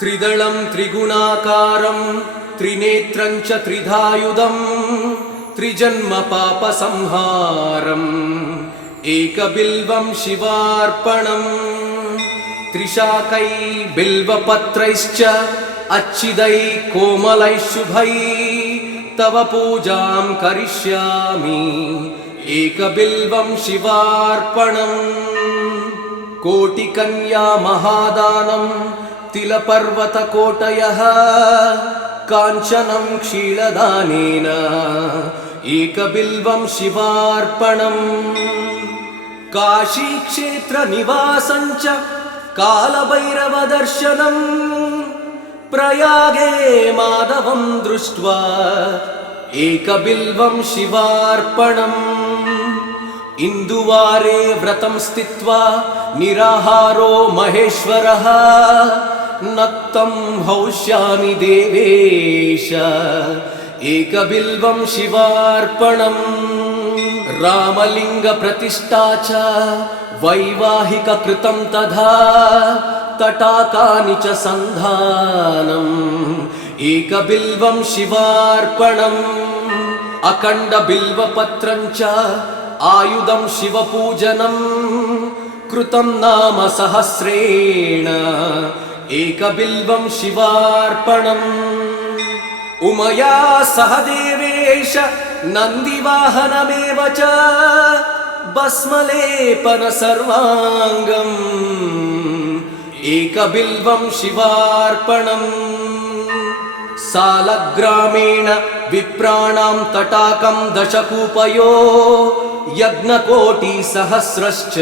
त्रिदलं त्रिगुणाकारं त्रिनेत्रं च त्रिधायुधं त्रिजन्म पापसंहारम् एकबिल्वं शिवार्पणम् त्रिशाकै बिल्वपत्रैश्च अच्छिदै कोमलै शुभै तव पूजां करिष्यामि एकबिल्वं शिवार्पणम् कोटिकन्या महादानं तिलपर्वतकोटयः काञ्चनं क्षीरदानेन एकबिल्वं शिवार्पणम् काशीक्षेत्रनिवासं च कालभैरवदर्शनम् प्रयागे माधवं दृष्ट्वा एकबिल्वं शिवार्पणम् इन्दुवारे व्रतं स्थित्वा निराहारो महेश्वरः नक्तं हौष्यामि देवेश एकबिल्वं शिवार्पणम् रामलिङ्गप्रतिष्ठा च वैवाहिककृतं तथा तटाकानि च सन्धानम् एकबिल्वं शिवार्पणम् अखण्डबिल्वपत्रं च आयुधं शिवपूजनं कृतं नाम सहस्रेण एकबिल्वं शिवार्पणम् उमया सह देवेश नन्दिवाहनमेव च भस्मलेपन सर्वाङ्गम् एकबिल्वं शिवार्पणम् सालग्रामेण विप्राणां तटाकं दशकूपयो यज्ञकोटिसहस्रश्च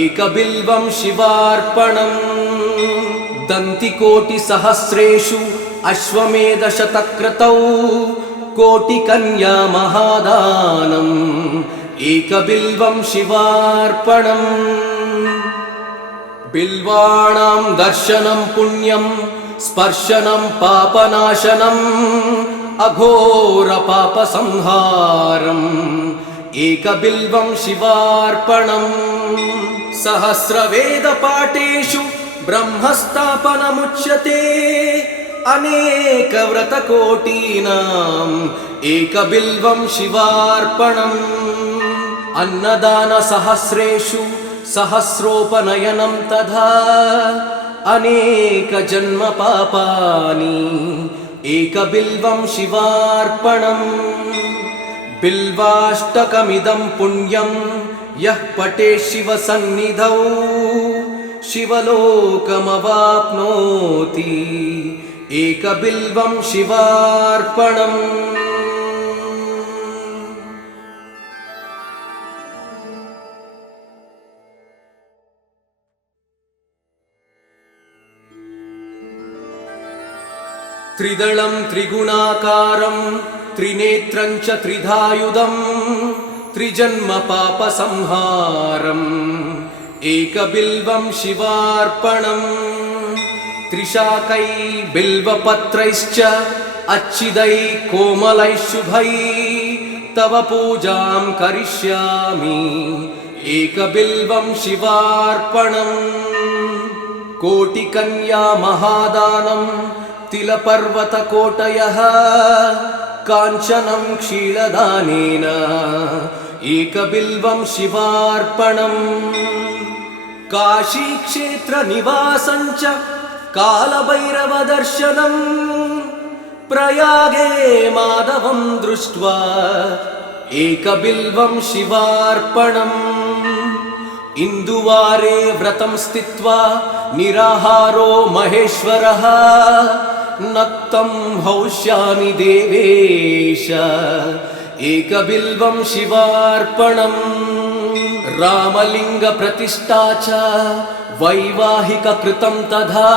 एकबिल्वं शिवार्पणम् दन्तिकोटिसहस्रेषु अश्वमेधशतक्रतौ कोटिकन्या महादानम् एकबिल्वं शिवार्पणम् बिल्वाणां दर्शनं पुण्यं स्पर्शनं पापनाशनम् अघोरपापसंहारम् एकबिल्वं शिवार्पणम् सहस्रवेदपाठेषु ब्रह्मस्थापनमुच्यते अनेकव्रतकोटीनाम् एकबिल्वं शिवार्पणम् अन्नदानसहस्रेषु सहस्रोपनयनं तथा अनेकजन्मपापानि एकबिल्वं शिवार्पणम् बिल्वाष्टकमिदं पुण्यं यः पठेत् शिवसन्निधौ शिवलोकमवाप्नोति एकबिल्वं शिवार्पणम् त्रिदलं त्रिगुणाकारं त्रिनेत्रं च त्रिधायुधं त्रिजन्म पापसंहारम् एकबिल्वं शिवार्पणम् त्रिशाकै बिल्वपत्रैश्च अच्छिदै कोमलै शुभै तव पूजां करिष्यामि एकबिल्वं शिवार्पणम् कोटिकन्या महादानं तिलपर्वतकोटयः काञ्चनं क्षीरदानेन एकबिल्वं शिवार्पणम् काशीक्षेत्रनिवासं च कालभैरवदर्शनम् प्रयागे माधवं दृष्ट्वा एकबिल्वं शिवार्पणम् इन्दुवारे व्रतं स्थित्वा निराहारो महेश्वरः नक्तं हौष्यामि देवेश एकबिल्वं शिवार्पणम् रामलिङ्गप्रतिष्ठा च वैवाहिककृतं तथा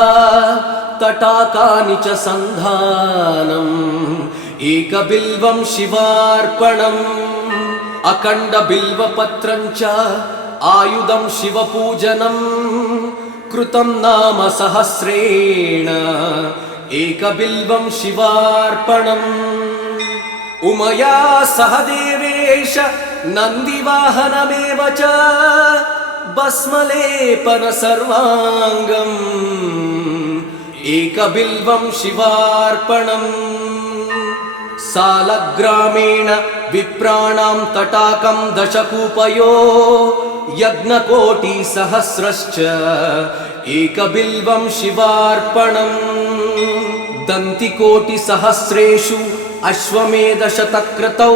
तटाकानि च सन्धानम् एकबिल्वं शिवार्पणम् अखण्डबिल्वपत्रं च आयुधं शिवपूजनं कृतं नाम सहस्रेण एकबिल्वं शिवार्पणम् उमया सह देवेश नन्दिवाहनमेव च भस्मलेपन सर्वाङ्गम् एकबिल्वं शिवार्पणम् सालग्रामेण विप्राणां तटाकं दशकूपयो यज्ञकोटिसहस्रश्च एकबिल्वं शिवार्पणम् दन्तिकोटिसहस्रेषु अश्वमेधशतक्रतौ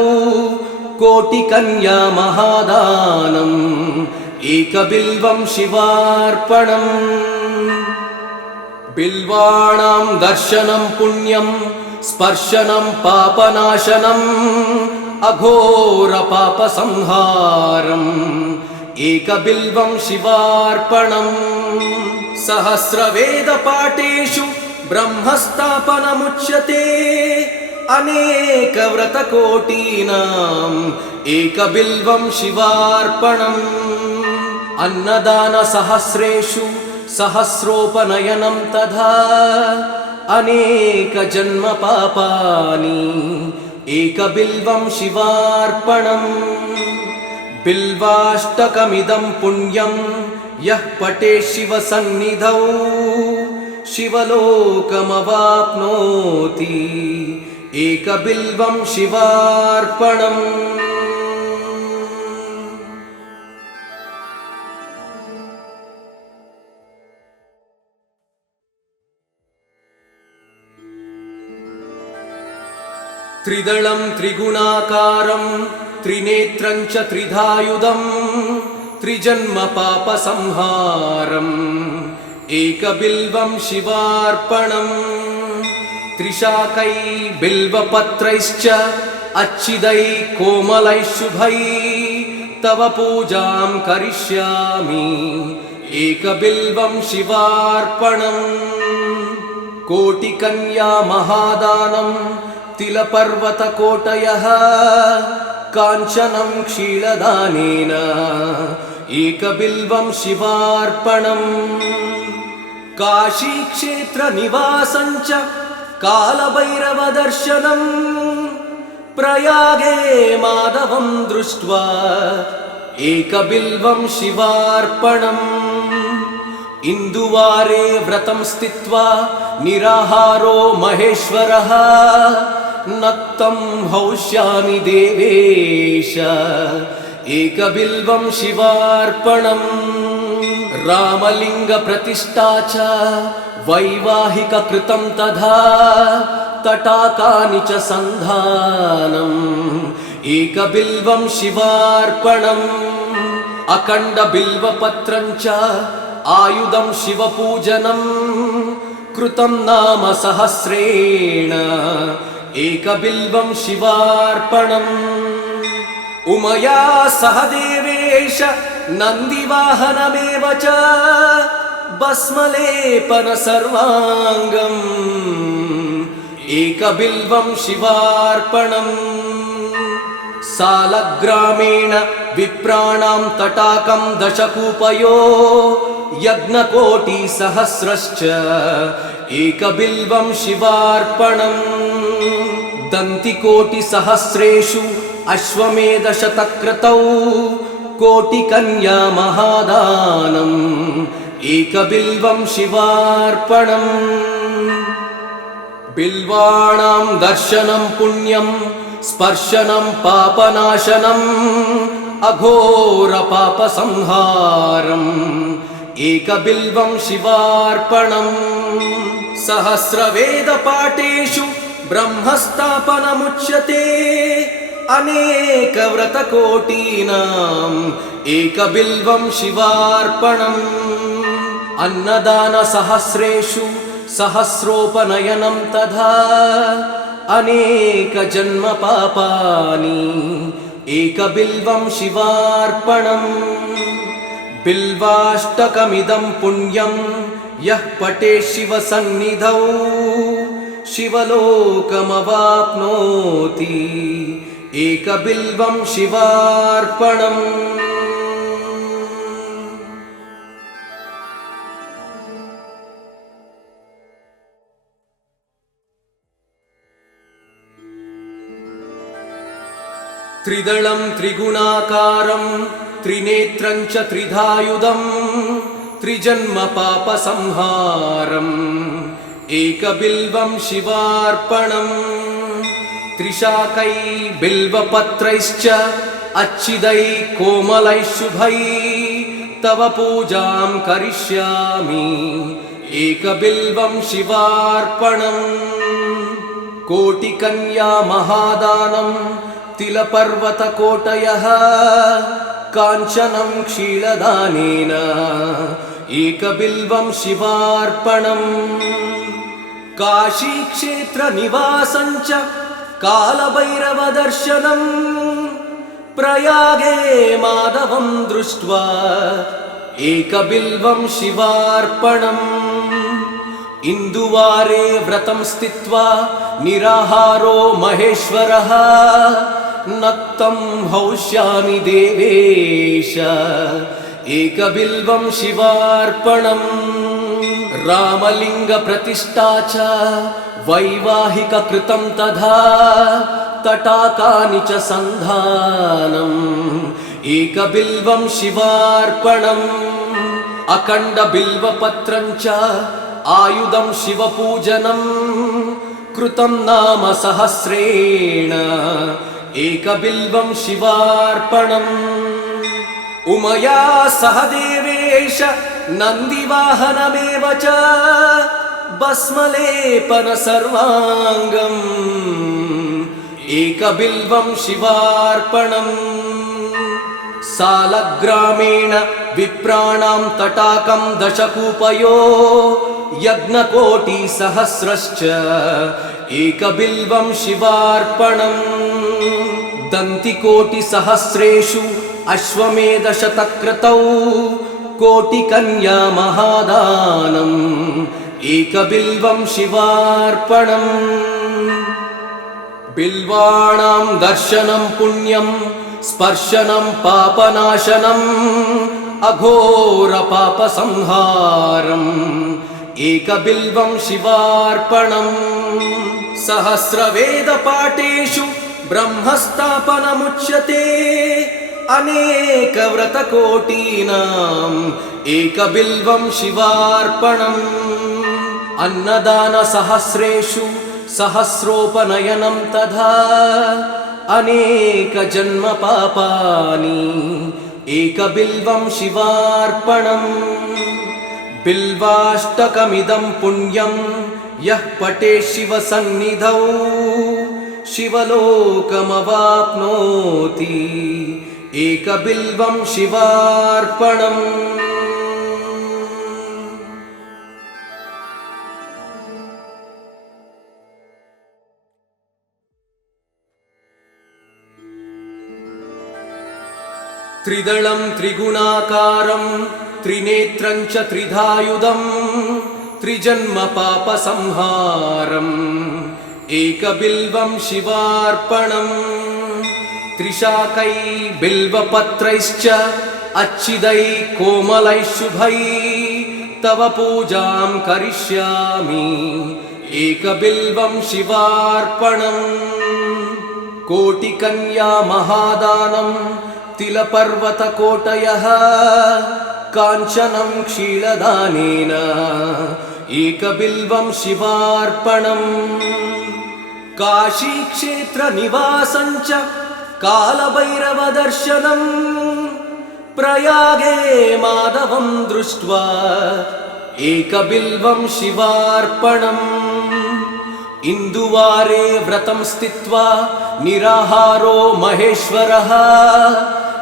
कोटिकन्या महादानम् एकबिल्वं शिवार्पणम् बिल्वाणां दर्शनं पुण्यं स्पर्शनं पापनाशनम् अघोरपापसंहारम् एकबिल्वं शिवार्पणम् सहस्रवेदपाठेषु ब्रह्मस्थापनमुच्यते अनेकव्रतकोटीनाम् एकबिल्वं शिवार्पणम् अन्नदानसहस्रेषु सहस्रोपनयनं तथा अनेकजन्मपापानि एकबिल्वं शिवार्पणम् बिल्वाष्टकमिदं पुण्यं यः पठेत् शिवसन्निधौ शिवलोकमवाप्नोति एकबिल्वं शिवार्पणम् त्रिदलं त्रिगुणाकारं त्रिनेत्रं च त्रिधायुधं त्रिजन्मपापसंहारम् एकबिल्वं शिवार्पणम् त्रिशाकै बिल्वपत्रैश्च अच्छिदैः कोमलैः शुभैः तव पूजां करिष्यामि एकबिल्वं शिवार्पणम् कोटिकन्या महादानं तिलपर्वतकोटयः काञ्चनं क्षीरदानेन एकबिल्वं शिवार्पणम् काशीक्षेत्रनिवासं च कालभैरवदर्शनम् प्रयागे माधवं दृष्ट्वा एकबिल्वं शिवार्पणम् इन्दुवारे व्रतं स्थित्वा निराहारो महेश्वरः नक्तं हौष्यामि देवेश एकबिल्वं शिवार्पणम् रामलिङ्गप्रतिष्ठा च वैवाहिककृतं तथा तटाकानि च सन्धानम् एकबिल्वं शिवार्पणम् अखण्डबिल्वपत्रं च आयुधं शिवपूजनं कृतं नाम सहस्रेण एकबिल्वं शिवार्पणम् उमया सह देवेश नन्दिवाहनमेव च भस्मलेपन सर्वाङ्गम् एकबिल्वं शिवार्पणम् सालग्रामेण विप्राणां तटाकं दशकूपयो यज्ञकोटिसहस्रश्च एकबिल्वं शिवार्पणम् दन्तिकोटिसहस्रेषु अश्वमेधशतक्रतौ कोटिकन्या महादानम् एकबिल्वं शिवार्पणम् बिल्वाणां दर्शनं पुण्यं स्पर्शनं पापनाशनम् अघोरपापसंहारम् एकबिल्वं शिवार्पणम् सहस्रवेदपाठेषु ब्रह्मस्थापनमुच्यते अनेकव्रतकोटीनाम् एकबिल्वं शिवार्पणम् अन्नदानसहस्रेषु सहस्रोपनयनं तथा अनेकजन्मपापानि एकबिल्वं शिवार्पणम् बिल्वाष्टकमिदं पुण्यं यः पठेत् शिवसन्निधौ शिवलोकमवाप्नोति एकबिल्वं शिवार्पणम् त्रिदलं त्रिगुणाकारं त्रिनेत्रं च त्रिधायुधं त्रिजन्मपापसंहारम् एकबिल्वं शिवार्पणम् त्रिशाकै बिल्वपत्रैश्च अच्छिदै कोमलैः शुभै तव पूजां करिष्यामि एकबिल्वं शिवार्पणम् कोटिकन्या महादानं तिलपर्वतकोटयः काञ्चनं क्षीरदानेन एकबिल्वं शिवार्पणम् काशीक्षेत्रनिवासं च कालभैरवदर्शनम् प्रयागे माधवं दृष्ट्वा एकबिल्वं शिवार्पणम् इन्दुवारे व्रतं स्थित्वा निराहारो महेश्वरः नक्तं हौष्यामि देवेश एकबिल्वं शिवार्पणम् रामलिङ्गप्रतिष्ठा च वैवाहिककृतं तथा तटाकानि च सन्धानम् एकबिल्वं शिवार्पणम् अखण्डबिल्वपत्रं च आयुधं शिवपूजनम् कृतं नाम सहस्रेण एकबिल्वं शिवार्पणम् उमया सह देवेश नन्दिवाहनमेव च भस्मलेपन सर्वाङ्गम् एकबिल्वं शिवार्पणम् सालग्रामेण विप्राणां तटाकं दशकूपयो यज्ञकोटिसहस्रश्च एकबिल्वं शिवार्पणम् दन्तिकोटिसहस्रेषु अश्वमेधशतक्रतौ कोटिकन्या महादानम् एकबिल्वं शिवार्पणम् बिल्वाणां दर्शनं पुण्यं स्पर्शनं पापनाशनम् अघोरपापसंहारम् एकबिल्वं शिवार्पणम् सहस्रवेदपाठेषु ब्रह्मस्थापनमुच्यते अनेकव्रतकोटीनाम् एकबिल्वं शिवार्पणम् अन्नदानसहस्रेषु सहस्रोपनयनं तथा अनेकजन्मपापानि एकबिल्वं शिवार्पणम् बिल्वाष्टकमिदं पुण्यं यः पठेत् शिवसन्निधौ शिवलोकमवाप्नोति एकबिल्वं शिवार्पणम् त्रिदलं त्रिगुणाकारं त्रिनेत्रं च त्रिधायुधं त्रिजन्मपापसंहारम् एकबिल्वं शिवार्पणम् त्रिशाकै बिल्वपत्रैश्च अच्छिदै कोमलैः शुभै तव पूजां करिष्यामि एकबिल्वं शिवार्पणम् कोटिकन्या महादानं तिलपर्वतकोटयः काञ्चनं क्षीरदानेन एकबिल्वं शिवार्पणम् काशीक्षेत्रनिवासं च कालभैरवदर्शनम् प्रयागे माधवं दृष्ट्वा एकबिल्वं शिवार्पणम् इन्दुवारे व्रतं स्थित्वा निराहारो महेश्वरः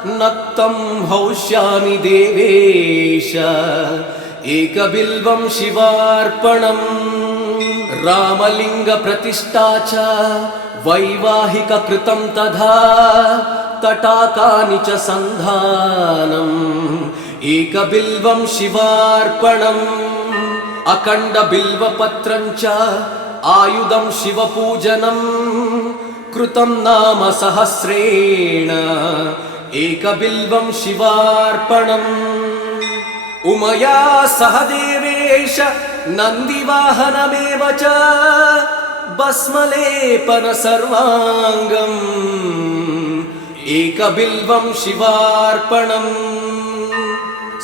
नक्तं हौष्यामि देवेश एकबिल्वं शिवार्पणम् रामलिङ्गप्रतिष्ठा च वैवाहिककृतं तथा तटाकानि च सन्धानम् एकबिल्वं शिवार्पणम् अखण्डबिल्वपत्रं च आयुधं शिवपूजनम् कृतं नाम सहस्रेण एकबिल्वं शिवार्पणम् उमया सह देवेश नन्दिवाहनमेव च भस्मलेपन सर्वाङ्गम् एकबिल्वं शिवार्पणम्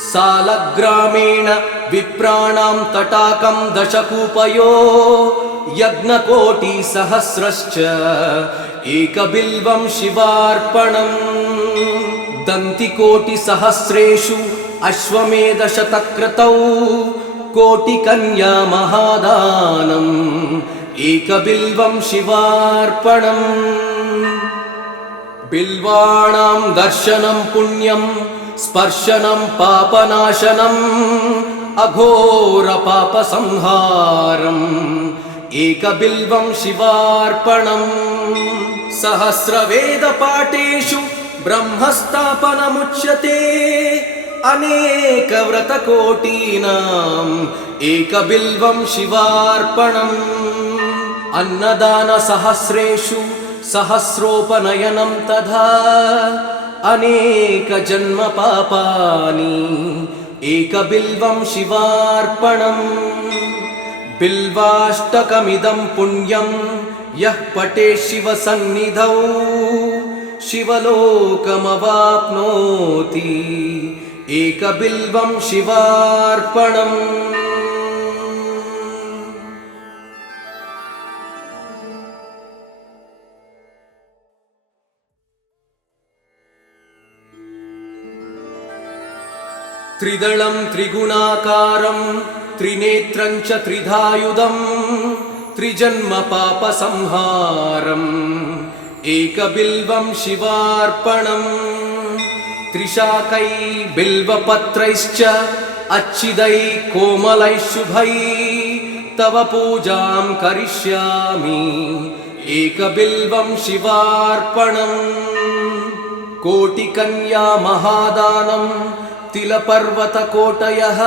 सालग्रामेण विप्राणां तटाकं दशकूपयो यज्ञकोटिसहस्रश्च एकबिल्वं शिवार्पणम् दन्तिकोटिसहस्रेषु अश्वमेधशतक्रतौ कोटिकन्या महादानम् एकबिल्वं शिवार्पणम् बिल्वाणां दर्शनं पुण्यं स्पर्शनं पापनाशनम् अघोरपापसंहारम् एकबिल्वं शिवार्पणम् सहस्रवेदपाठेषु ब्रह्मस्थापनमुच्यते अनेकव्रतकोटीनाम् एकबिल्वं शिवार्पणम् अन्नदानसहस्रेषु सहस्रोपनयनं तथा अनेकजन्मपापानि एकबिल्वं शिवार्पणम् बिल्वाष्टकमिदं पुण्यं यः पठेत् शिवसन्निधौ शिवलोकमवाप्नोति एकबिल्वं शिवार्पणम् त्रिदलं त्रिगुणाकारं त्रिनेत्रं च त्रिधायुधं त्रिजन्मपापसंहारम् एकबिल्वं शिवार्पणम् त्रिशाकै बिल्वपत्रैश्च अच्छिदैः कोमलैः शुभैः तव पूजां करिष्यामि एकबिल्वं शिवार्पणम् कोटिकन्या महादानं तिलपर्वतकोटयः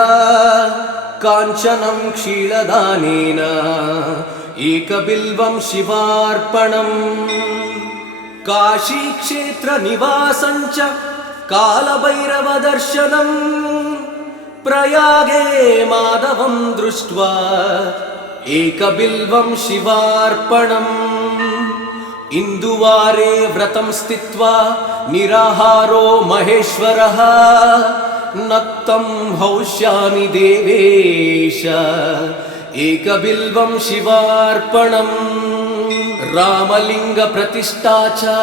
काञ्चनं क्षीरदानेन एकबिल्वं शिवार्पणम् काशीक्षेत्रनिवासं च कालभैरवदर्शनम् प्रयागे माधवं दृष्ट्वा एकबिल्वं शिवार्पणम् इन्दुवारे व्रतं स्थित्वा निराहारो महेश्वरः नक्तं हौष्यामि देवेश एकबिल्वं शिवार्पणम् रामलिङ्गप्रतिष्ठा च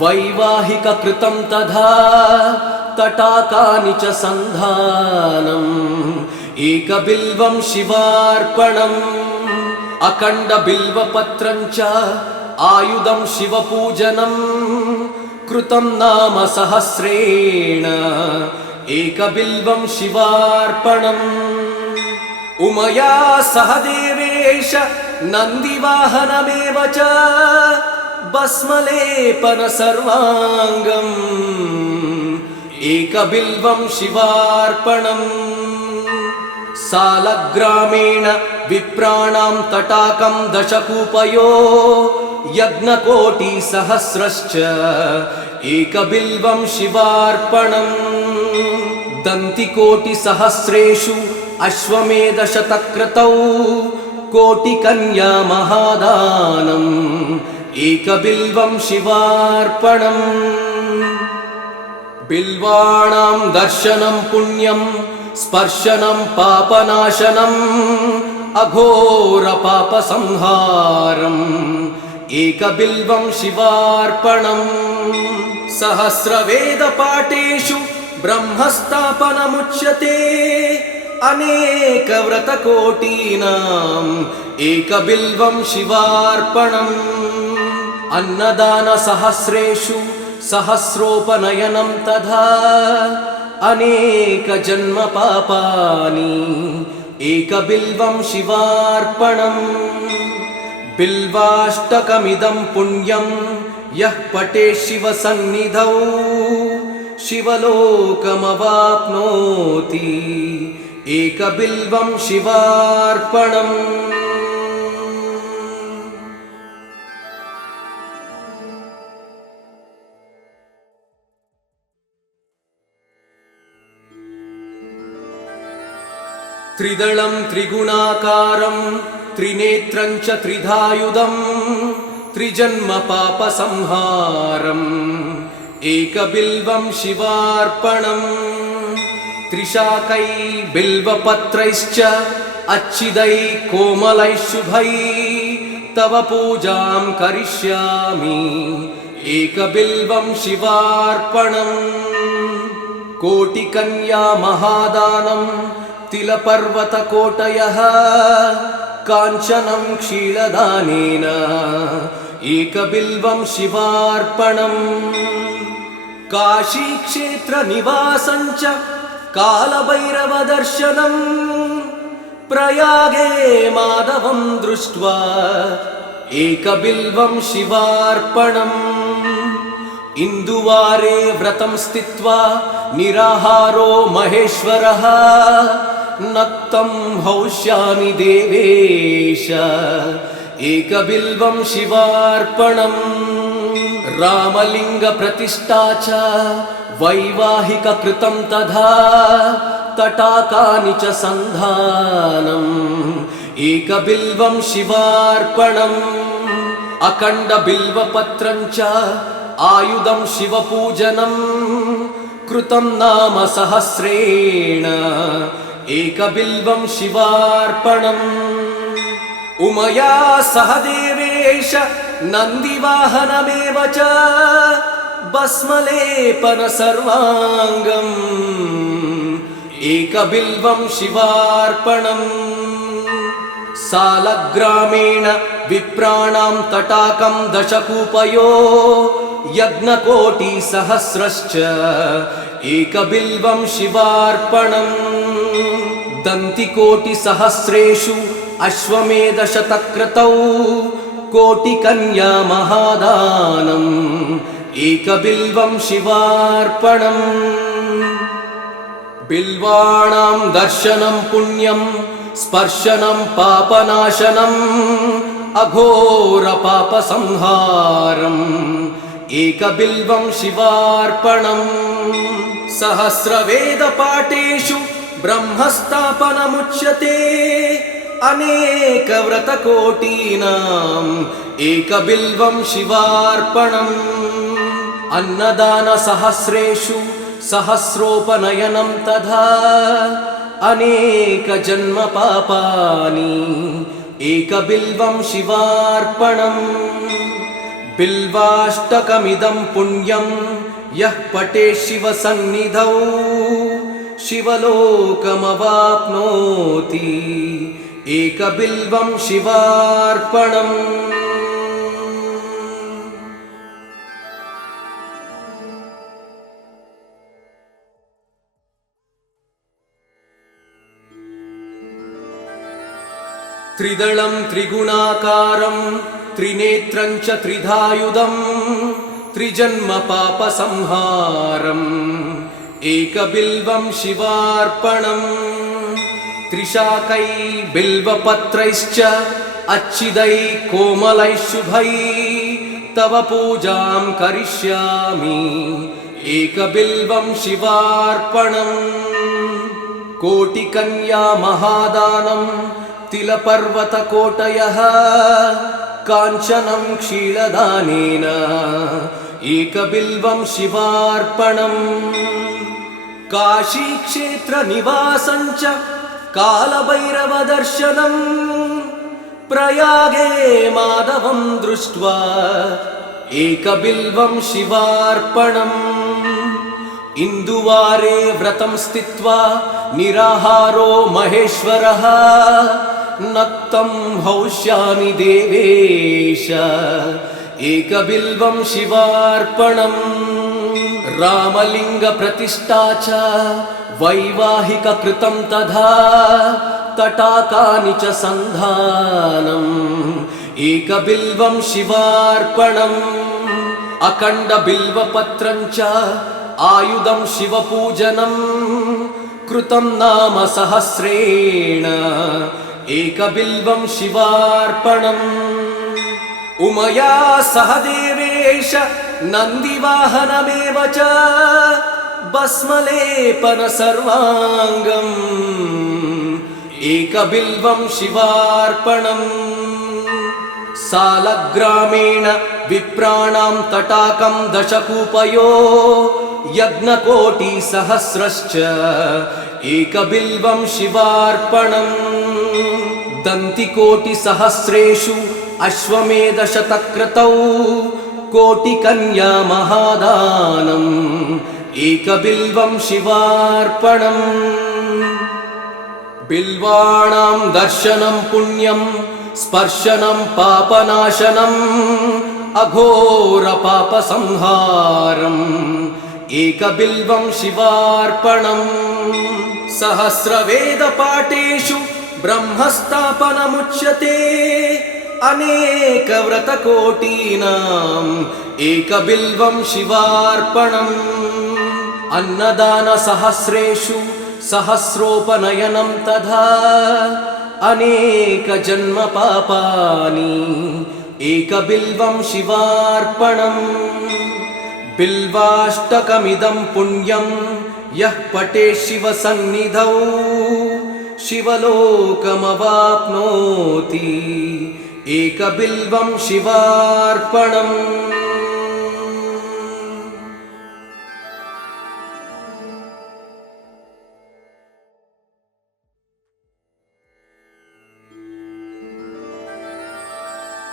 वैवाहिककृतं तथा तटाकानि च सन्धानम् एकबिल्वं शिवार्पणम् अखण्डबिल्वपत्रं च आयुधं शिवपूजनं कृतं नाम सहस्रेण एकबिल्वं शिवार्पणम् उमया सह देवेश नन्दिवाहनमेव च भस्मलेपन सर्वाङ्गम् एकबिल्वं शिवार्पणम् सालग्रामेण विप्राणां तटाकं दशकूपयो यज्ञकोटिसहस्रश्च एकबिल्वं शिवार्पणम् दन्तिकोटिसहस्रेषु अश्वमेधशतक्रतौ कोटिकन्या महादानम् एकबिल्वं शिवार्पणम् बिल्वाणां दर्शनं पुण्यं स्पर्शनं पापनाशनम् अघोरपापसंहारम् एकबिल्वं शिवार्पणम् सहस्रवेदपाठेषु ब्रह्मस्थापनमुच्यते अनेकव्रतकोटीनाम् एकबिल्वं शिवार्पणम् अन्नदानसहस्रेषु सहस्रोपनयनं तथा अनेकजन्मपापानि एकबिल्वं शिवार्पणम् बिल्वाष्टकमिदं पुण्यं यः पठेत् शिवसन्निधौ शिवलोकमवाप्नोति एकबिल्वं शिवार्पणम् त्रिदलं त्रिगुणाकारं त्रिनेत्रं च त्रिधायुधं त्रिजन्मपापसंहारम् एकबिल्वं शिवार्पणम् त्रिशाकै बिल्वपत्रैश्च अच्छिदै कोमलैः शुभै तव पूजां करिष्यामि एकबिल्वं शिवार्पणम् कोटिकन्या महादानं तिलपर्वतकोटयः काञ्चनं क्षीरदानेन एकबिल्वं शिवार्पणम् काशीक्षेत्रनिवासं च कालभैरवदर्शनम् प्रयागे माधवं दृष्ट्वा एकबिल्वं शिवार्पणम् इन्दुवारे व्रतं स्थित्वा निराहारो महेश्वरः नक्तं हौष्यामि देवेश एकबिल्वं शिवार्पणम् रामलिङ्गप्रतिष्ठा च वैवाहिककृतं तथा तटाकानि च सन्धानम् एकबिल्वं शिवार्पणम् अखण्डबिल्वपत्रं च आयुधं शिवपूजनम् कृतं नाम सहस्रेण एकबिल्वं शिवार्पणम् उमया सह देवेश नन्दिवाहनमेव च भस्मलेपन सर्वाङ्गम् एकबिल्वं शिवार्पणम् सालग्रामेण विप्राणां तटाकं दशकूपयो यज्ञकोटिसहस्रश्च एकबिल्वं शिवार्पणम् दन्तिकोटिसहस्रेषु अश्वमेधशतक्रतौ कोटिकन्या महादानम् एकबिल्वं शिवार्पणम् बिल्वाणां दर्शनं पुण्यं स्पर्शनं पापनाशनम् अघोरपापसंहारम् एकबिल्वं शिवार्पणम् सहस्रवेदपाठेषु ब्रह्मस्थापनमुच्यते अनेकव्रतकोटीनाम् एकबिल्वं शिवार्पणम् अन्नदानसहस्रेषु सहस्रोपनयनं तथा अनेकजन्मपापानि एकबिल्वं शिवार्पणम् बिल्वाष्टकमिदं पुण्यं यः पठेत् शिवसन्निधौ शिवलोकमवाप्नोति एकबिल्वं शिवार्पणम् त्रिदलं त्रिगुणाकारं त्रिनेत्रं च त्रिधायुधं त्रिजन्मपापसंहारम् एकबिल्वं शिवार्पणम् त्रिशाकै बिल्वपत्रैश्च अच्छिदै कोमलैः शुभै तव पूजां करिष्यामि एकबिल्वं शिवार्पणम् कोटिकन्या महादानं तिलपर्वतकोटयः काञ्चनं क्षीरदानेन एकबिल्वं शिवार्पणम् काशीक्षेत्रनिवासं च कालभैरवदर्शनम् प्रयागे माधवं दृष्ट्वा एकबिल्वं शिवार्पणम् इन्दुवारे व्रतं स्थित्वा निराहारो महेश्वरः नक्तं हौष्यामि देवेश एकबिल्वं शिवार्पणम् रामलिङ्गप्रतिष्ठा च वैवाहिककृतं तथा तटाकानि च सन्धानम् एकबिल्वं शिवार्पणम् अखण्डबिल्वपत्रं च आयुधं शिवपूजनम् कृतं नाम सहस्रेण एकबिल्वं शिवार्पणम् उमया सह देवेश नन्दिवाहनमेव च भस्मलेपन सर्वाङ्गम् एकबिल्वं शिवार्पणम् सालग्रामेण विप्राणां तटाकं दशकूपयो यज्ञकोटिसहस्रश्च एकबिल्वं शिवार्पणम् दन्तिकोटिसहस्रेषु अश्वमेधशतक्रतौ कोटिकन्या महादानम् एकबिल्वं शिवार्पणम् बिल्वाणां दर्शनं पुण्यं स्पर्शनं पापनाशनम् अघोरपापसंहारम् एकबिल्वं शिवार्पणम् सहस्रवेदपाठेषु ब्रह्मस्थापनमुच्यते अनेकव्रतकोटीनाम् एकबिल्वं शिवार्पणम् अन्नदानसहस्रेषु सहस्रोपनयनं तथा अनेकजन्मपापानि एकबिल्वं शिवार्पणम् बिल्वाष्टकमिदं पुण्यं यः पठेत् शिवसन्निधौ शिवलोकमवाप्नोति एकबिल्वं शिवार्पणम्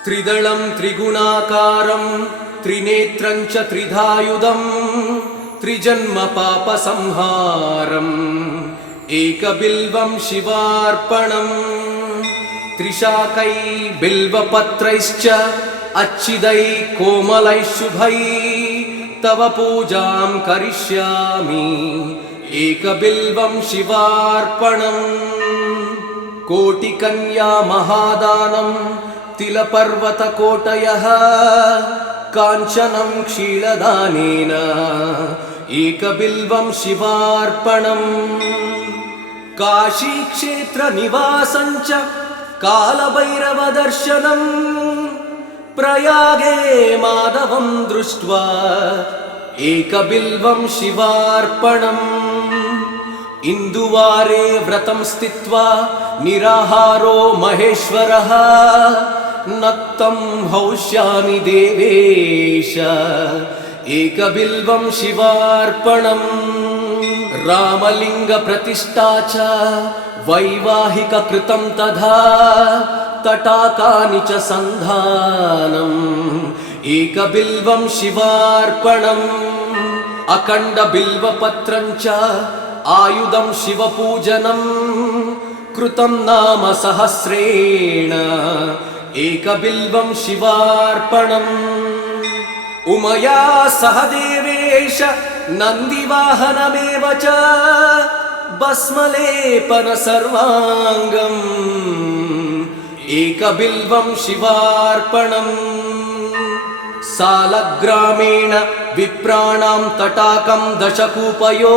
त्रिदलं त्रिगुणाकारं त्रिनेत्रं च त्रिधायुधं त्रिजन्मपापसंहारम् एकबिल्वं शिवार्पणम् त्रिशाकै बिल्वपत्रैश्च अच्छिदै कोमलै शुभै तव पूजां करिष्यामि एकबिल्वं शिवार्पणम् कोटिकन्या महादानं तिलपर्वतकोटयः काञ्चनं क्षीरदानेन एकबिल्वं शिवार्पणम् काशीक्षेत्रनिवासं च कालभैरवदर्शनम् प्रयागे माधवं दृष्ट्वा एकबिल्वं शिवार्पणम् इन्दुवारे व्रतं स्थित्वा निराहारो महेश्वरः नक्तं हौष्यामि देवेश एकबिल्वं शिवार्पणम् रामलिङ्गप्रतिष्ठा च वैवाहिककृतं तथा तटाकानि च सन्धानम् एकबिल्वं शिवार्पणम् अखण्डबिल्वपत्रं च आयुधं शिवपूजनं कृतं नाम सहस्रेण एकबिल्वं शिवार्पणम् उमया सह देवेश नन्दिवाहनमेव च भस्मलेपन सर्वाङ्गम् एकबिल्वं शिवार्पणम् सालग्रामेण विप्राणां तटाकं दशकूपयो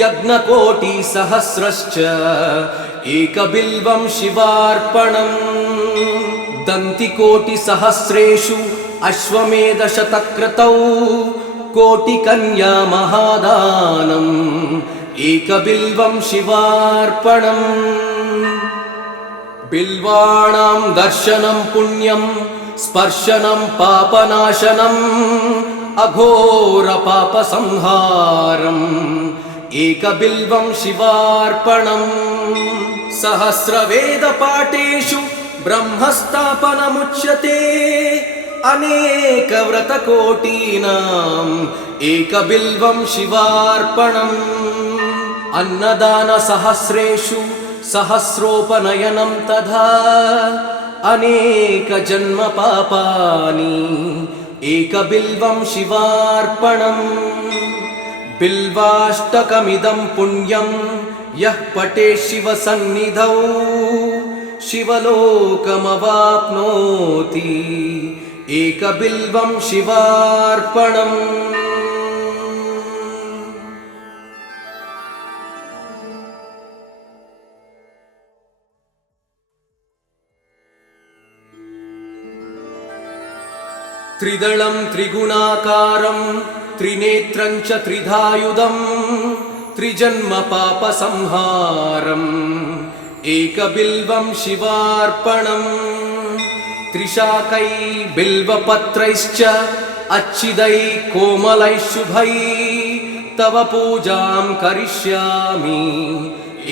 यज्ञकोटिसहस्रश्च एकबिल्वं शिवार्पणम् दन्तिकोटिसहस्रेषु अश्वमेधशतक्रतौ कोटिकन्या महादानम् एकबिल्वं शिवार्पणम् बिल्वाणां दर्शनं पुण्यं स्पर्शनं पापनाशनम् अघोरपापसंहारम् एकबिल्वं शिवार्पणम् सहस्रवेदपाठेषु ब्रह्मस्थापनमुच्यते अनेकव्रतकोटीनाम् एकबिल्वं शिवार्पणम् अन्नदानसहस्रेषु सहस्रोपनयनं तथा अनेकजन्मपापानि एकबिल्वं शिवार्पणम् बिल्वाष्टकमिदं पुण्यं यः पठेत् शिवसन्निधौ शिवलोकमवाप्नोति एकबिल्वं शिवार्पणम् त्रिदलं त्रिगुणाकारं त्रिनेत्रं च त्रिधायुधं त्रिजन्मपापसंहारम् एकबिल्वं शिवार्पणम् त्रिशाकै बिल्वपत्रैश्च अच्छिदै कोमलै शुभै तव पूजां करिष्यामि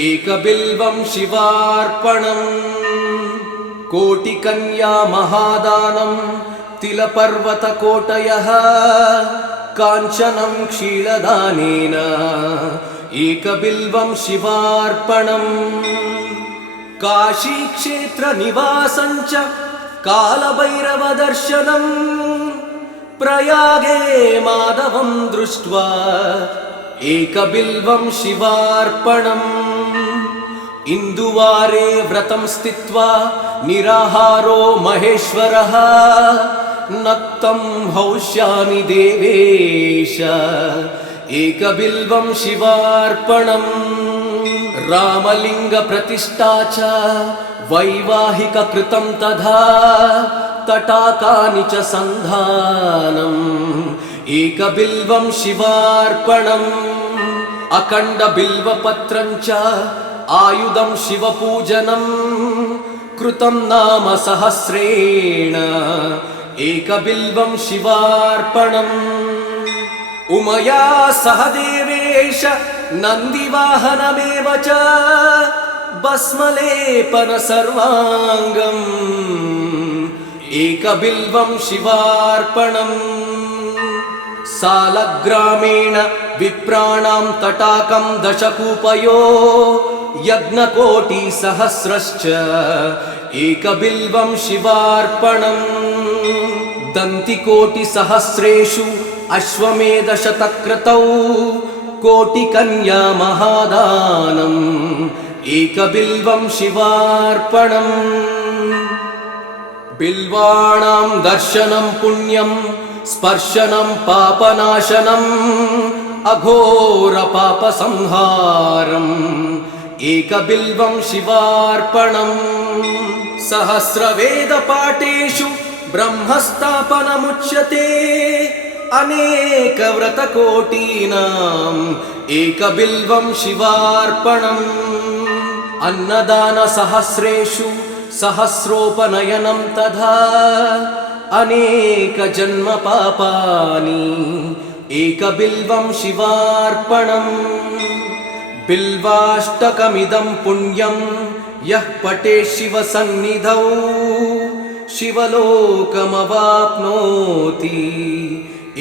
एकबिल्वं शिवार्पणम् कोटिकन्या महादानं तिलपर्वतकोटयः काञ्चनं क्षीरदानेन एकबिल्वं शिवार्पणम् काशीक्षेत्रनिवासं च कालभैरवदर्शनम् प्रयागे माधवं दृष्ट्वा एकबिल्वं शिवार्पणम् इन्दुवारे व्रतं स्थित्वा निराहारो महेश्वरः नक्तं हौष्यामि देवेश एकबिल्वं शिवार्पणम् रामलिङ्गप्रतिष्ठा च वैवाहिककृतं तथा तटाकानि च सन्धानम् एकबिल्वं शिवार्पणम् अखण्डबिल्वपत्रं च आयुधं शिवपूजनम् कृतं नाम सहस्रेण एकबिल्वं शिवार्पणम् उमया सह देवेश नन्दिवाहनमेव च भस्मलेपन सर्वाङ्गम् एकबिल्वं शिवार्पणम् सालग्रामेण विप्राणां तटाकं दशकूपयो यज्ञकोटिसहस्रश्च एकबिल्वं शिवार्पणम् दन्तिकोटिसहस्रेषु अश्वमेधशतक्रतौ कोटिकन्या महादानम् एकबिल्वं शिवार्पणम् बिल्वाणां दर्शनं पुण्यं स्पर्शनं पापनाशनम् अघोरपापसंहारम् एकबिल्वं शिवार्पणम् सहस्रवेदपाठेषु ब्रह्मस्थापनमुच्यते अनेकव्रतकोटीनाम् एकबिल्वं शिवार्पणम् अन्नदानसहस्रेषु सहस्रोपनयनं तथा अनेकजन्मपापानि एकबिल्वं शिवार्पणम् बिल्वाष्टकमिदं पुण्यं यः पठेत् शिवसन्निधौ शिवलोकमवाप्नोति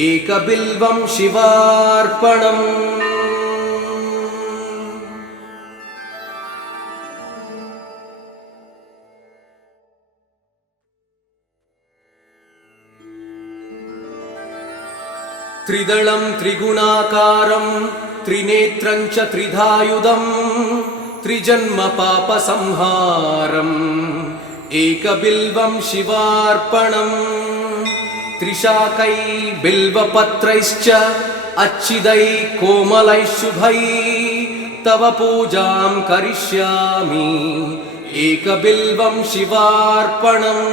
एकबिल्वं शिवार्पणम् त्रिदलं त्रिगुणाकारं त्रिनेत्रं च त्रिधायुधं त्रिजन्मपापसंहारम् एकबिल्वं शिवार्पणम् त्रिशाकै बिल्वपत्रैश्च अच्छिदै कोमलै शुभै तव पूजां करिष्यामि एकबिल्वं शिवार्पणम्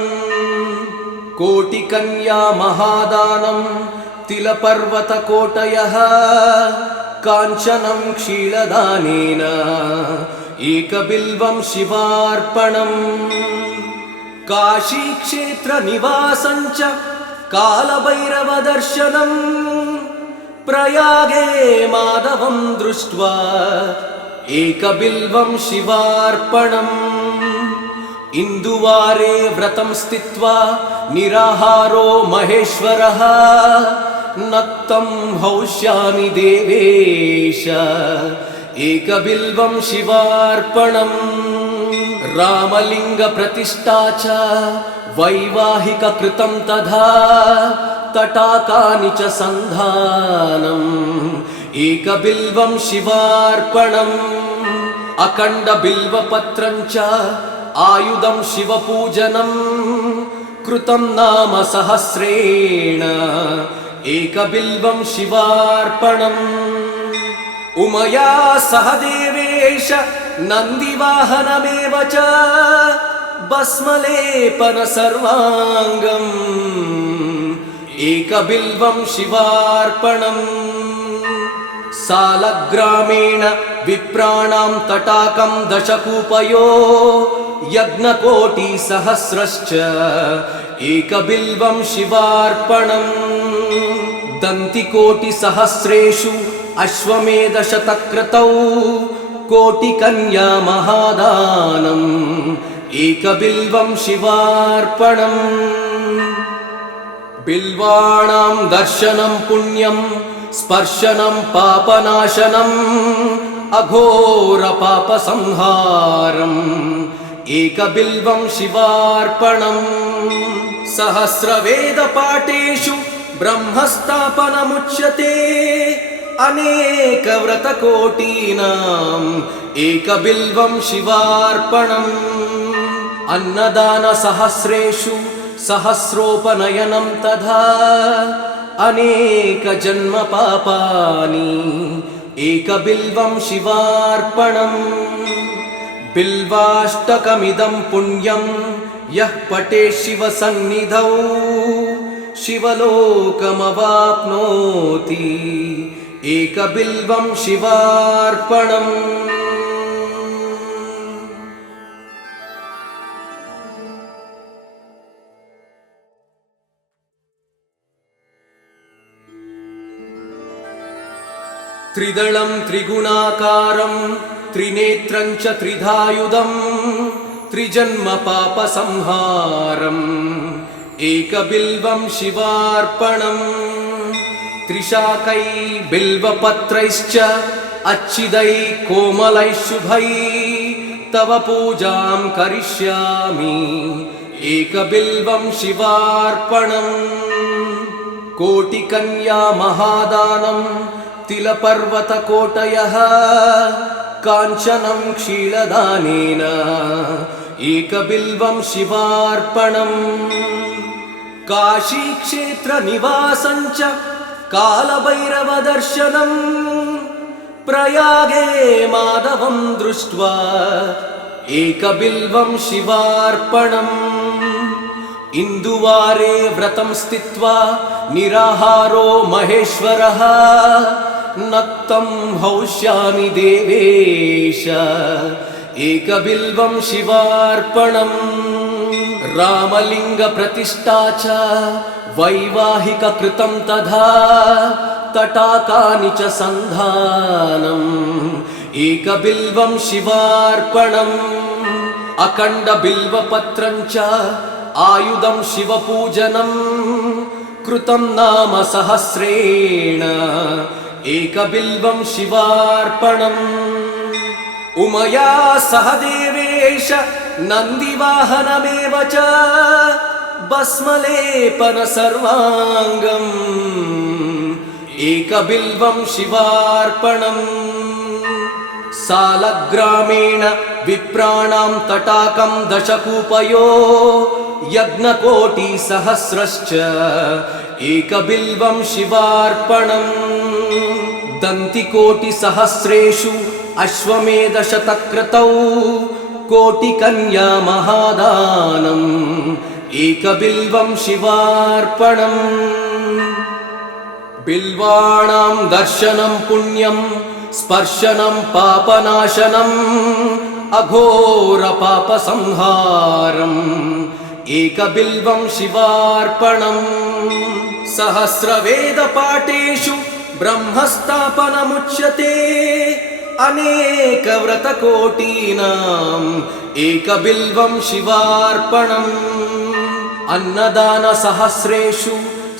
कोटिकन्या महादानं तिलपर्वतकोटयः काञ्चनं क्षीरदानेन एकबिल्वं शिवार्पणम् काशीक्षेत्रनिवासं च कालभैरवदर्शनम् प्रयागे माधवं दृष्ट्वा एकबिल्वं शिवार्पणम् इन्दुवारे व्रतं स्थित्वा निराहारो महेश्वरः नक्तं हौष्यामि देवेश एकबिल्वं शिवार्पणम् रामलिङ्गप्रतिष्ठा च वैवाहिककृतं तथा तटाकानि च सन्धानम् एकबिल्वं शिवार्पणम् अखण्डबिल्वपत्रं च आयुधं शिवपूजनम् कृतं नाम सहस्रेण एकबिल्वं शिवार्पणम् उमया सह देवेश नन्दिवाहनमेव च भस्मलेपन सर्वाङ्गम् एकबिल्वं शिवार्पणम् सालग्रामेण विप्राणां तटाकं दशकूपयो यज्ञकोटिसहस्रश्च एकबिल्वं शिवार्पणम् दन्तिकोटिसहस्रेषु अश्वमेधशतक्रतौ कोटिकन्या महादानम् एकबिल्वं शिवार्पणम् बिल्वाणां दर्शनं पुण्यं स्पर्शनं पापनाशनम् अघोरपापसंहारम् एकबिल्वं शिवार्पणम् सहस्रवेदपाठेषु ब्रह्मस्थापनमुच्यते अनेकव्रतकोटीनाम् एकबिल्वं शिवार्पणम् अन्नदानसहस्रेषु सहस्रोपनयनं तथा अनेकजन्मपापानि एकबिल्वं शिवार्पणम् बिल्वाष्टकमिदं पुण्यं यः पठेत् शिवसन्निधौ शिवलोकमवाप्नोति एकबिल्वं शिवार्पणम् त्रिदलं त्रिगुणाकारं त्रिनेत्रं च त्रिधायुधं त्रिजन्मपापसंहारम् एकबिल्वं शिवार्पणम् त्रिशाकै बिल्वपत्रैश्च अच्छिदै कोमलै शुभै तव पूजां करिष्यामि एकबिल्वं शिवार्पणम् कोटिकन्या महादानं तिलपर्वतकोटयः काञ्चनं क्षीरदानेन एकबिल्वं शिवार्पणम् काशीक्षेत्रनिवासं च कालभैरवदर्शनम् प्रयागे माधवं दृष्ट्वा एकबिल्वं शिवार्पणम् इन्दुवारे व्रतं स्थित्वा निराहारो महेश्वरः नक्तं हौष्यामि देवेश एकबिल्वं शिवार्पणम् रामलिङ्गप्रतिष्ठा च वैवाहिककृतं तथा तटाकानि च सन्धानम् एकबिल्वं शिवार्पणम् अखण्डबिल्वपत्रं च आयुधं शिवपूजनम् कृतं नाम सहस्रेण एकबिल्वं शिवार्पणम् उमया सह देवेश नन्दिवाहनमेव च भस्मलेपन सर्वाङ्गम् एकबिल्वं शिवार्पणम् सालग्रामेण विप्राणां तटाकं दशकूपयो यज्ञकोटिसहस्रश्च एकबिल्वं शिवार्पणम् दन्तिकोटिसहस्रेषु अश्वमेधशतक्रतौ कोटिकन्या महादानम् एकबिल्वं शिवार्पणम् बिल्वाणां दर्शनं पुण्यं स्पर्शनं पापनाशनम् अघोरपापसंहारम् एकबिल्वं शिवार्पणम् सहस्रवेदपाठेषु ब्रह्मस्थापनमुच्यते अनेकव्रतकोटीनाम् एकबिल्वं शिवार्पणम् अन्नदानसहस्रेषु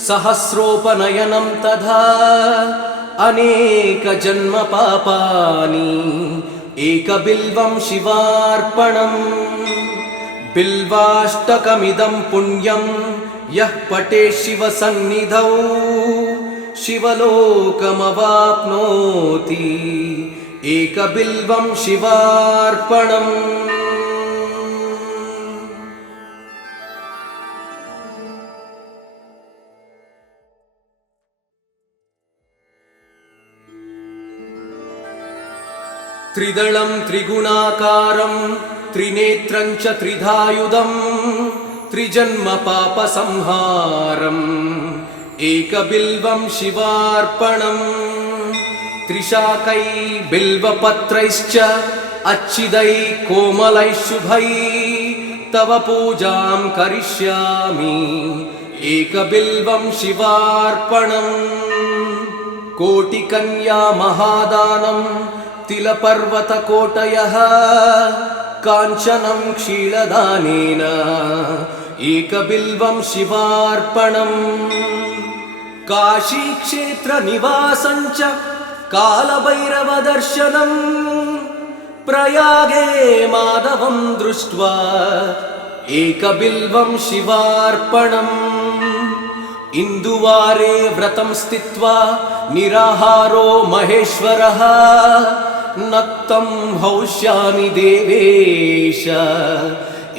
सहस्रोपनयनं तथा अनेकजन्मपापानि एकबिल्वं शिवार्पणम् बिल्वाष्टकमिदं पुण्यं यः पठेत् शिवसन्निधौ शिवलोकमवाप्नोति एकबिल्वं शिवार्पणम् त्रिदलं त्रिगुणाकारं त्रिनेत्रं च त्रिधायुधं त्रिजन्मपापसंहारम् एकबिल्वं शिवार्पणम् त्रिशाकै बिल्वपत्रैश्च अच्छिदै कोमलै शुभै तव पूजां करिष्यामि एकबिल्वं शिवार्पणम् कोटिकन्या महादानं तिलपर्वतकोटयः काञ्चनं क्षीरदानेन एकबिल्वं शिवार्पणम् काशीक्षेत्रनिवासं च कालभैरवदर्शनम् प्रयागे माधवं दृष्ट्वा एकबिल्वं शिवार्पणम् इन्दुवारे व्रतं स्थित्वा निराहारो महेश्वरः नक्तं हौष्यामि देवेश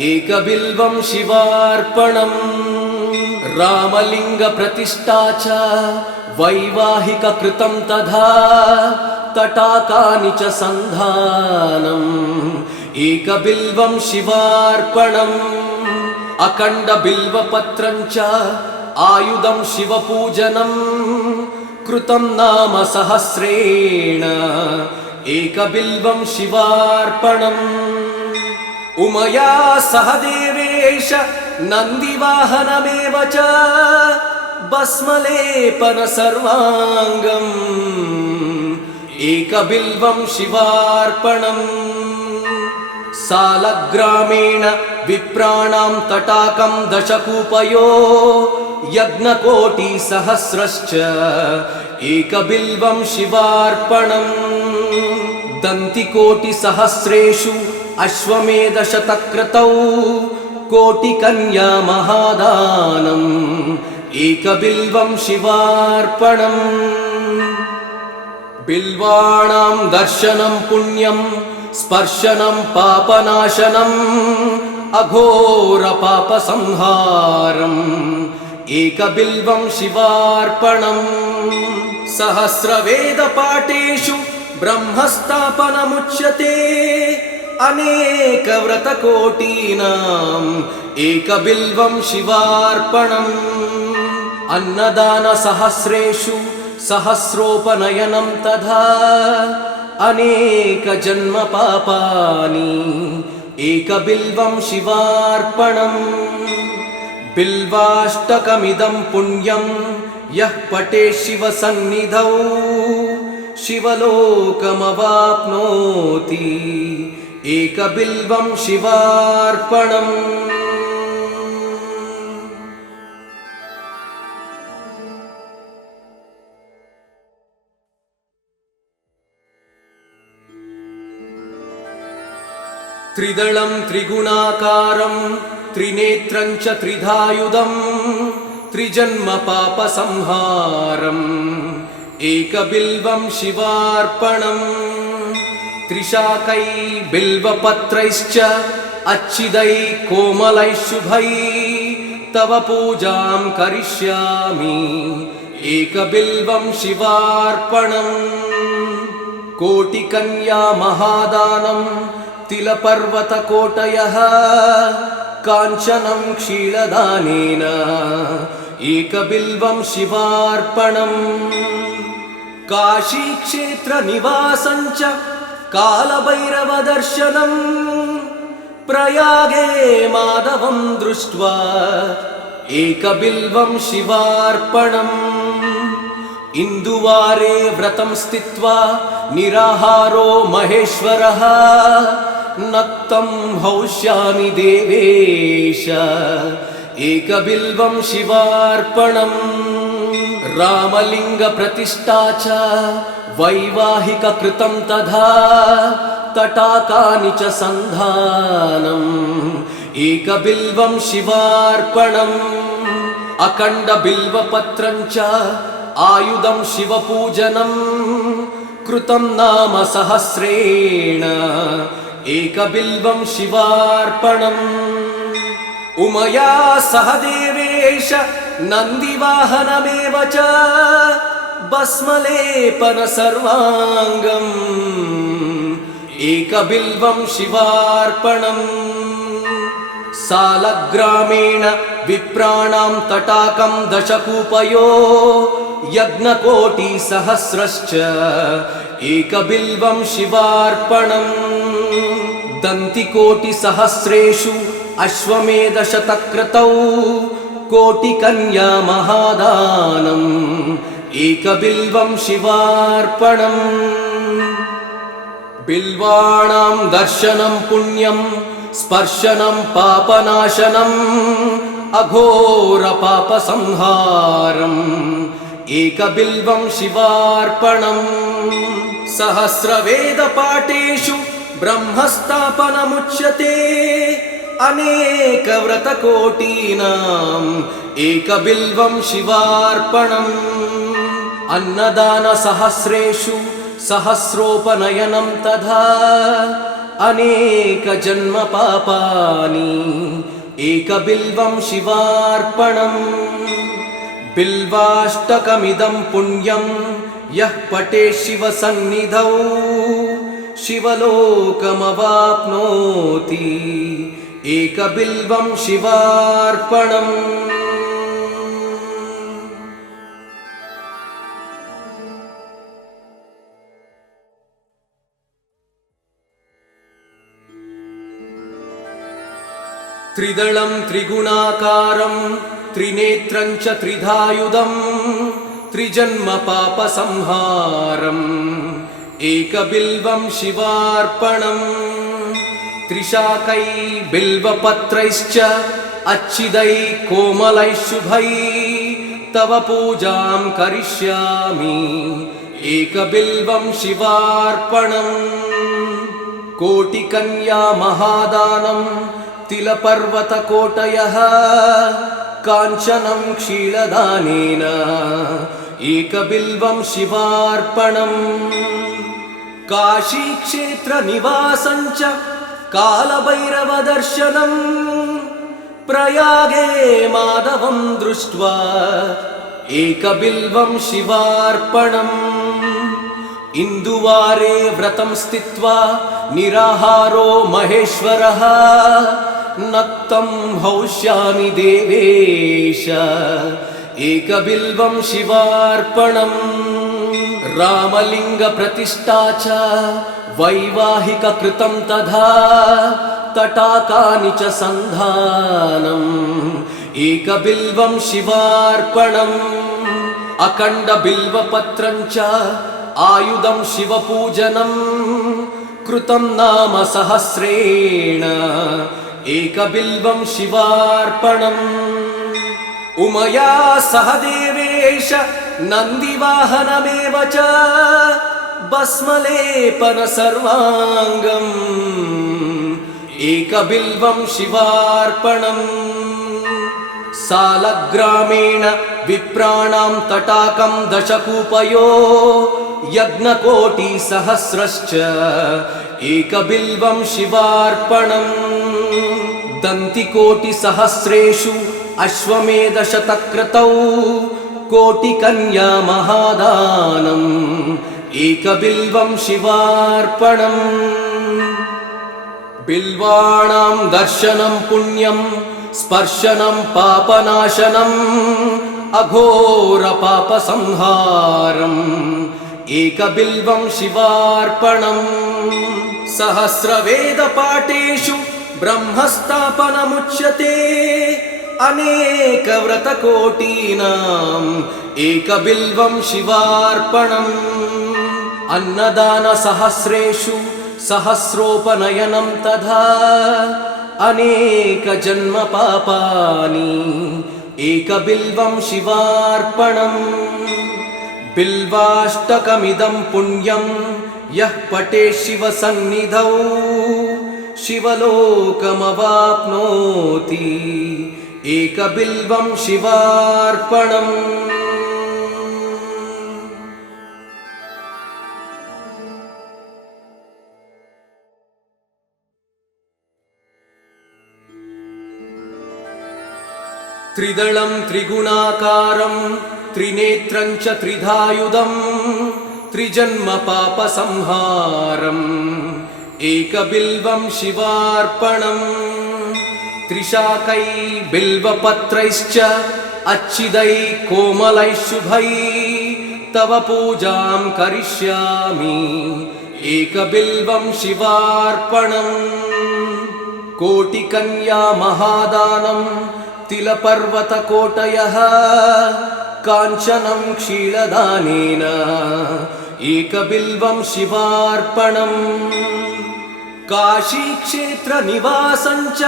एकबिल्वं शिवार्पणम् रामलिङ्गप्रतिष्ठा च वैवाहिककृतं तथा तटाकानि च सन्धानम् एकबिल्वं शिवार्पणम् अखण्डबिल्वपत्रं च आयुधं शिवपूजनम् कृतं नाम सहस्रेण एकबिल्वं शिवार्पणम् उमया सह देवेश नन्दिवाहनमेव च भस्मलेपन सर्वाङ्गम् एकबिल्वं शिवार्पणम् सालग्रामेण विप्राणां तटाकं दशकूपयो यज्ञकोटिसहस्रश्च एकबिल्वं शिवार्पणम् दन्तिकोटिसहस्रेषु अश्वमेधशतक्रतौ कोटिकन्या महादानम् एकबिल्वं शिवार्पणम् बिल्वाणां दर्शनं पुण्यं स्पर्शनं पापनाशनम् अघोरपापसंहारम् एकबिल्वं शिवार्पणम् सहस्रवेदपाठेषु ब्रह्मस्थापनमुच्यते अनेकव्रतकोटीनाम् एकबिल्वं शिवार्पणम् अन्नदानसहस्रेषु सहस्रोपनयनं तथा अनेकजन्मपापानि एकबिल्वं शिवार्पणम् बिल्वाष्टकमिदं पुण्यं यः पठेत् शिवसन्निधौ शिवलोकमवाप्नोति एकबिल्वं शिवार्पणम् त्रिदलं त्रिगुणाकारं त्रिनेत्रं च त्रिधायुधं त्रिजन्मपापसंहारम् एकबिल्वं शिवार्पणम् त्रिशाकै बिल्वपत्रैश्च अच्छिदै कोमलैः शुभै तव पूजां करिष्यामि एकबिल्वं शिवार्पणम् कोटिकन्या महादानं तिलपर्वतकोटयः काञ्चनं क्षीरदानेन एकबिल्वं शिवार्पणम् काशीक्षेत्रनिवासं च कालभैरवदर्शनम् प्रयागे माधवं दृष्ट्वा एकबिल्वं शिवार्पणम् इन्दुवारे व्रतं स्थित्वा निराहारो महेश्वरः नक्तं हौष्यामि देवेश एकबिल्वं शिवार्पणम् रामलिङ्गप्रतिष्ठा च वैवाहिककृतं तथा तटाकानि च सन्धानम् एकबिल्वं शिवार्पणम् अखण्डबिल्वपत्रं च आयुधं शिवपूजनम् कृतं नाम सहस्रेण एकबिल्वं शिवार्पणम् उमया सह देवेश नन्दिवाहनमेव च भस्मलेपन सर्वाङ्गम् एकबिल्वं शिवार्पणम् सालग्रामेण विप्राणां तटाकं दशकूपयो यज्ञकोटिसहस्रश्च एकबिल्वं शिवार्पणम् दन्तिकोटिसहस्रेषु अश्वमेधशतक्रतौ कोटिकन्या महादानम् एकबिल्वं शिवार्पणम् बिल्वाणां दर्शनं पुण्यं स्पर्शनं पापनाशनम् अघोरपापसंहारम् एकबिल्वं शिवार्पणम् सहस्रवेदपाठेषु ब्रह्मस्थापनमुच्यते अनेकव्रतकोटीनाम् एकबिल्वं शिवार्पणम् अन्नदानसहस्रेषु सहस्रोपनयनं तथा अनेकजन्मपापानि एकबिल्वं शिवार्पणम् बिल्वाष्टकमिदं पुण्यं यः पठेत् शिवसन्निधौ शिवलोकमवाप्नोति एकबिल्वं शिवार्पणम् त्रिदलं त्रिगुणाकारं त्रिनेत्रं च त्रिधायुधं त्रिजन्मपापसंहारम् एकबिल्वं शिवार्पणम् त्रिशाकै बिल्वपत्रैश्च अच्छिदै कोमलै शुभै तव पूजां करिष्यामि एकबिल्वं शिवार्पणम् कोटिकन्या महादानं तिलपर्वतकोटयः काञ्चनं क्षीरदानेन एकबिल्वं शिवार्पणम् काशीक्षेत्रनिवासं च कालभैरवदर्शनम् प्रयागे माधवं दृष्ट्वा एकबिल्वं शिवार्पणम् इन्दुवारे व्रतं स्थित्वा निराहारो महेश्वरः नक्तं हौष्यामि देवेश एकबिल्वं शिवार्पणम् रामलिङ्गप्रतिष्ठा च वैवाहिककृतं तथा तटाकानि च सन्धानम् एकबिल्वं शिवार्पणम् अखण्डबिल्वपत्रं च आयुधं शिवपूजनं कृतं नाम सहस्रेण एकबिल्वं शिवार्पणम् उमया सह देवेश नन्दिवाहनमेव च भस्मलेपन सर्वाङ्गम् एकबिल्वं शिवार्पणम् सालग्रामेण विप्राणां तटाकं दशकूपयो यज्ञकोटिसहस्रश्च एकबिल्वं शिवार्पणम् दन्तिकोटिसहस्रेषु अश्वमेधशतक्रतौ कोटिकन्या महादानम् एकबिल्वं शिवार्पणम् बिल्वाणां दर्शनं पुण्यं स्पर्शनं पापनाशनम् अघोरपापसंहारम् एकबिल्वं शिवार्पणम् सहस्रवेदपाठेषु ब्रह्मस्थापनमुच्यते अनेकव्रतकोटीनाम् एकबिल्वं शिवार्पणम् अन्नदानसहस्रेषु सहस्रोपनयनं तथा अनेकजन्मपापानि एकबिल्वं शिवार्पणम् बिल्वाष्टकमिदं पुण्यं यः पठेत् शिवसन्निधौ शिवलोकमवाप्नोति एकबिल्वं शिवार्पणम् त्रिदलं त्रिगुणाकारं त्रिनेत्रं च त्रिधायुधं त्रिजन्मपापसंहारम् एकबिल्वं शिवार्पणम् त्रिशाकै बिल्वपत्रैश्च अच्छिदै कोमलै शुभै तव पूजां करिष्यामि एकबिल्वं शिवार्पणम् कोटिकन्या महादानं तिलपर्वतकोटयः काञ्चनं क्षीरदानेन एकबिल्वं शिवार्पणम् काशीक्षेत्रनिवासं च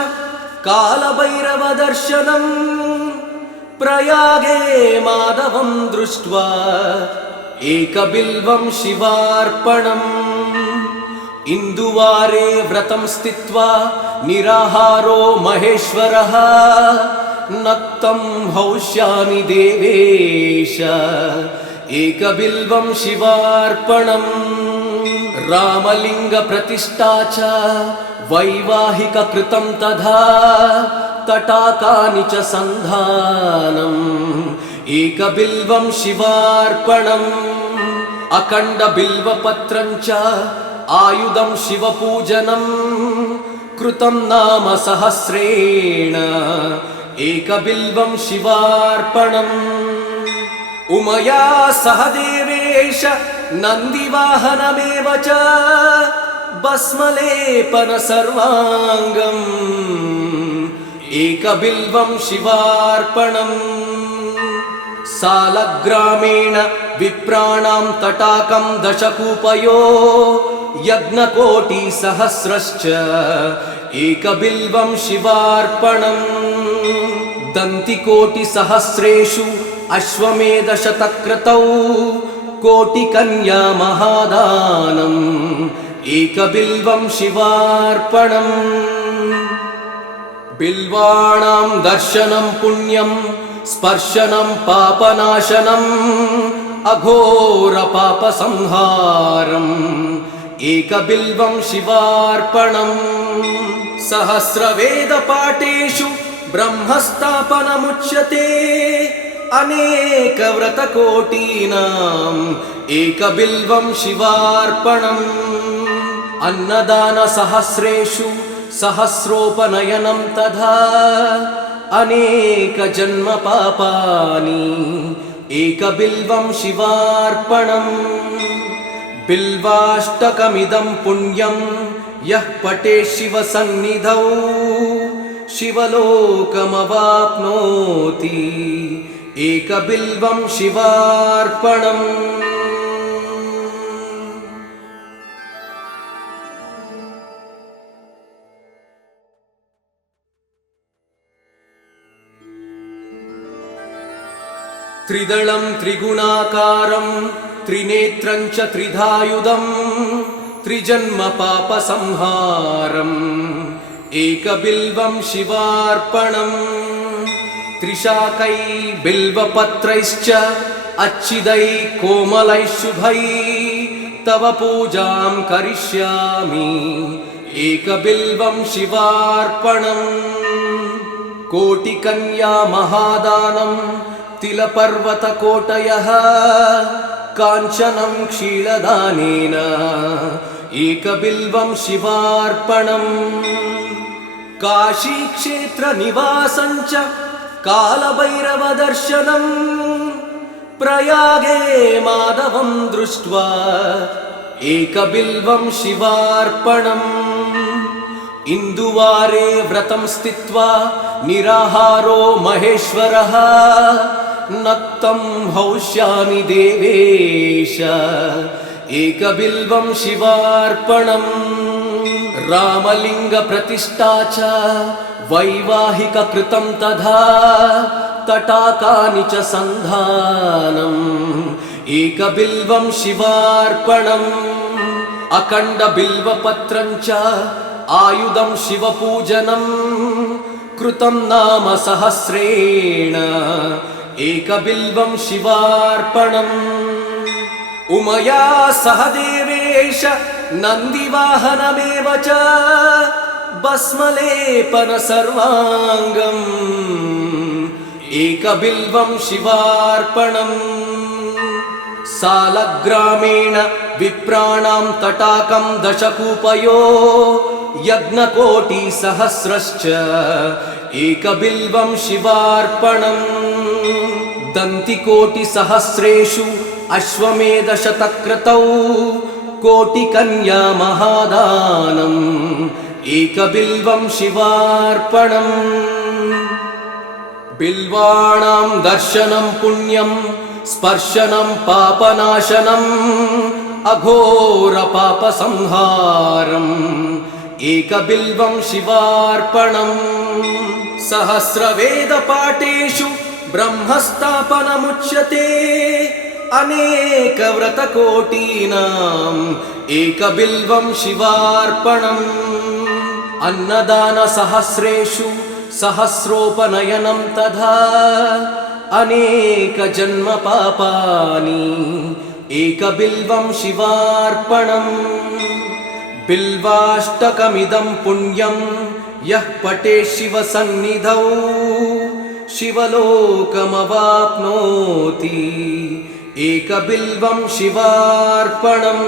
कालभैरवदर्शनम् प्रयागे माधवं दृष्ट्वा एकबिल्वं शिवार्पणम् इन्दुवारे व्रतं स्थित्वा निराहारो महेश्वरः नक्तं हौष्यामि देवेश एकबिल्वं शिवार्पणम् रामलिङ्गप्रतिष्ठा च वैवाहिककृतं तथा तटाकानि च सन्धानम् एकबिल्वं शिवार्पणम् अखण्डबिल्वपत्रं च आयुधं शिवपूजनम् कृतं नाम सहस्रेण एकबिल्वं शिवार्पणम् उमया सह देवेश नन्दिवाहनमेव च भस्मलेपन सर्वाङ्गम् एकबिल्वं शिवार्पणम् सालग्रामेण विप्राणां तटाकं दशकूपयो यज्ञकोटिसहस्रश्च एकबिल्वं शिवार्पणम् दन्तिकोटिसहस्रेषु अश्वमेधशतक्रतौ कोटिकन्या महादानम् एकबिल्वं शिवार्पणम् बिल्वाणां दर्शनं पुण्यं स्पर्शनं पापनाशनम् अघोरपापसंहारम् एकबिल्वं शिवार्पणम् सहस्रवेदपाठेषु ब्रह्मस्थापनमुच्यते अनेकव्रतकोटीनाम् एकबिल्वं शिवार्पणम् अन्नदानसहस्रेषु सहस्रोपनयनं तथा अनेकजन्मपापानि एकबिल्वं शिवार्पणम् बिल्वाष्टकमिदं पुण्यं यः पठेत् शिवसन्निधौ शिवलोकमवाप्नोति एकबिल्वं शिवार्पणम् त्रिदलं त्रिगुणाकारं त्रिनेत्रं च त्रिधायुधं त्रिजन्मपापसंहारम् एकबिल्वं शिवार्पणम् त्रिशाकै बिल्वपत्रैश्च अच्छिदै कोमलै शुभै तव पूजां करिष्यामि एकबिल्वं शिवार्पणम् कोटिकन्या महादानं तिलपर्वतकोटयः काञ्चनं क्षीरदानेन एकबिल्वं शिवार्पणम् काशीक्षेत्रनिवासं च कालभैरवदर्शनम् प्रयागे माधवं दृष्ट्वा एकबिल्वं शिवार्पणम् इन्दुवारे व्रतं स्थित्वा निराहारो महेश्वरः नक्तं हौष्यामि देवेश एकबिल्वं शिवार्पणम् रामलिङ्गप्रतिष्ठा च वैवाहिककृतं तथा तटाकानि च सन्धानम् एकबिल्वं शिवार्पणम् अखण्डबिल्वपत्रं च आयुधं शिवपूजनम् कृतं नाम सहस्रेण एकबिल्वं शिवार्पणम् उमया सह देवेश नन्दिवाहनमेव च भस्मलेपन सर्वाङ्गम् एकबिल्वं शिवार्पणम् सालग्रामेण विप्राणां तटाकं दशकूपयो यज्ञकोटिसहस्रश्च एकबिल्वं शिवार्पणम् दन्तिकोटिसहस्रेषु अश्वमेधशतक्रतौ कोटिकन्या महादानम् एकबिल्वं शिवार्पणम् బిల్వాణాం దర్శనం పుణ్యం స్పర్శనం పాపనాశనం అఘోర పాప సంహారం ఏకబిల్వం శివార్పణం సహస్రవేద పాఠేషు బ్రహ్మస్థాపనముచ్యతే అనేక వ్రత కోటీనాం ఏకబిల్వం శివార్పణం అన్నదాన సహస్రేషు సహస్రోపనయనం తథా అనేక జన్మ పాపాని ఏకబిల్వం శివార్పణం బిల్వాష్టకమిదం పుణ్యం యః పఠే శివ సన్నిధౌ శివలోకమవాప్నోతి ఏకబిల్వం శివార్పణం